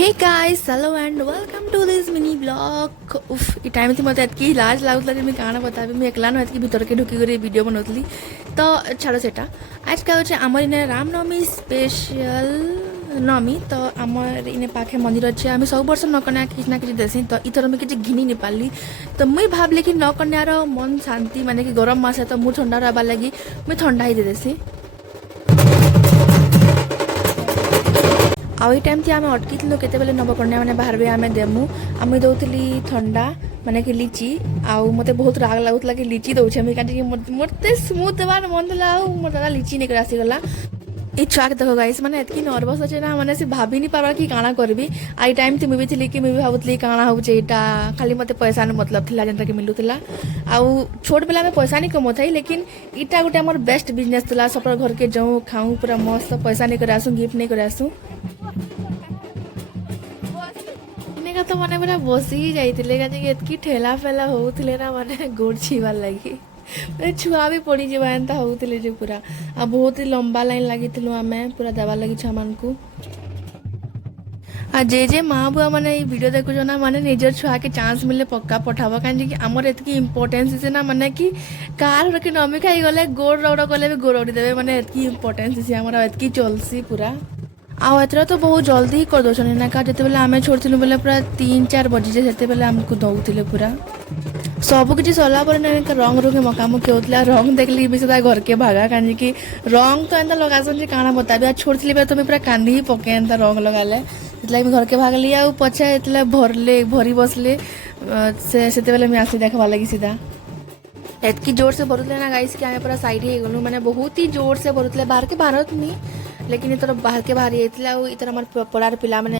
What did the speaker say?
hey guys hello and welcome to this mini blog उफ ई time थी मत एतकी लाज लागुला जे मैं काना बताबी मैं एकला न एतकी भीतर के ढुकी करे वीडियो बनौतली तो छाड़ो सेटा आज का होचे हमर इने रामनवमी स्पेशल नवमी तो आमर इने पाखे मंदिर अच्छे आम सब वर्ष नकन्या किसी ना किसी देसी तो इथर मैं किसी घिनी नहीं पाली तो मुई भावली कि नकन्यार मन शांति माने कि गरम मास है तो मुझे ठंडा रहा लगी मुई ठंडा ही दे देसी आउ टाइम थी आम अटकी केते नवकन्या मैंने बाहर आम देमु आम दौली ठंडा माने कि लिची आउ मते बहुत राग लगुला कि लिची दौचे मुझे कहीं मत स्मूथ देवार मन था मोर दादा लिची नहीं आसीगला ये छुआक देखो गाइस मैंने एतकी नर्वस अच्छे ना मैंने से भाभी नहीं पार्बार कि काଣା करबी आई टाइम थी मुझे थी कि मुझे भावुली काଣା होचे यहाँ खाली मते पैसा न मतलब थिला जेनटा कि मिलुला आउ छोट बेला में पैसा नहीं कमो थी लेकिन इटा गोटे आमर बेस्ट बिजनेस था सब घर के जाऊँ खाऊँ पूरा मस्त पैसा नहीं कर आसू गिफ्ट नहीं कर आसू तो मैंने पूरा बसी ही जाइए कहीं एतकी ठेला फेला होते ना मैंने गोड़ छीबार लगी मैंने छुआ भी पड़ी जावा एंता होते जो पूरा आ बहुत ही लंबा लाइन लगी आम पूरा देवार लगी छुआ को आ जे माँ बुआ मैंने वीडियो देखुच ना मैंने निजर छुआ के चांस मिले पक्का पठाब कहीं आमर एतकी इम्पोर्टेन्स ना मैंने कि कार के नमी खाई गले गोड़ रौड़ कले भी गोड़ रौड़ी देवे मैंने एतकी इम्पोर्टेन्स आमर एतकी चलसी पूरा आउ तो बहुत जल्दी ही कर दौन ना का जिते आम छोड़ू बोले पूरा 3-4 बजे से आमको दौले पूरा सब किसी सरला रंग रुंग मकामुखी होता रंग देखली भी सीधा घर के भागा कहीं कि रंग तो एंता लगासन काଣା बताबी छोड़ती तो मुझे पूरा कांदी ही पके एंता रंग लगाले इतला घर के भागली आ पछे इतला भरी बसले से आसी देखा लगी सीधा एतकी जोर से भरुले ना गाइस कि आम पूरा साइड ही गलु मैंने बहुत ही जोर से भरुले बाहर के भारत नहीं लेकिन इतर बाहर के बाहर इतर पड़ार पिला मैंने